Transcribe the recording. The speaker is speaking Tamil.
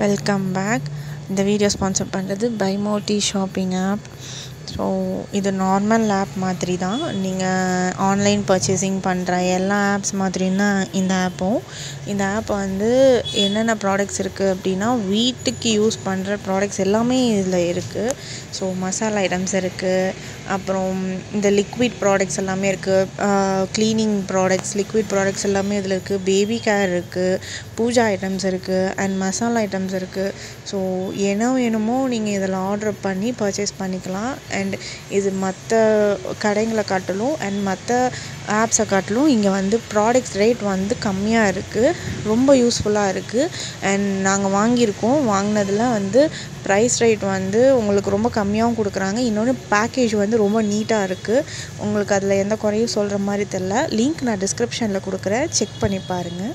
Welcome back. இந்த வீடியோ ஸ்பான்சர் பண்ணுறது பைமோட்டி ஷாப்பிங் ஆப். ஸோ இது நார்மல் ஆப் மாதிரி தான். நீங்கள் ஆன்லைன் பர்ச்சேசிங் பண்ணுற எல்லா ஆப்ஸ் மாதிரி தான் இந்த ஆப்பும். இந்த ஆப் வந்து என்னென்ன ப்ராடக்ட்ஸ் இருக்குது அப்படின்னா, வீட்டுக்கு யூஸ் பண்ணுற ப்ராடக்ட்ஸ் எல்லாமே இதில் இருக்குது. ஸோ மசாலா ஐட்டம்ஸ் இருக்குது, அப்புறம் இந்த லிக்விட் ப்ராடக்ட்ஸ் எல்லாமே இருக்குது, க்ளீனிங் ப்ராடக்ட்ஸ், லிக்விட் ப்ராடக்ட்ஸ் எல்லாமே இதில் இருக்குது. பேபி கேர் இருக்குது, பூஜா ஐட்டம்ஸ் இருக்குது, அண்ட் மசாலா ஐட்டம்ஸ் இருக்குது. ஸோ என்ன வேணுமோ நீங்கள் இதில் ஆர்டர் பண்ணி பர்ச்சேஸ் பண்ணிக்கலாம். அண்ட் இது மற்ற கடைங்களை காட்டிலும் அண்ட் மற்ற ஆப்ஸை காட்டிலும் இங்கே வந்து ப்ராடக்ட்ஸ் ரேட் வந்து கம்மியாக இருக்குது. ரொம்ப யூஸ்ஃபுல்லாக இருக்குது. அண்ட் நாங்கள் வாங்கினதில் வந்து ப்ரைஸ் ரேட் வந்து உங்களுக்கு ரொம்ப கம்மியாகவும் கொடுக்குறாங்க. இன்னொன்று பேக்கேஜ் வந்து ரொம்ப நீட்டாக இருக்குது. உங்களுக்கு அதில் எந்த குறையும் சொல்கிற மாதிரி தெரில. லிங்க் நான் டிஸ்கிரிப்ஷனில் கொடுக்குறேன், செக் பண்ணி பாருங்கள்.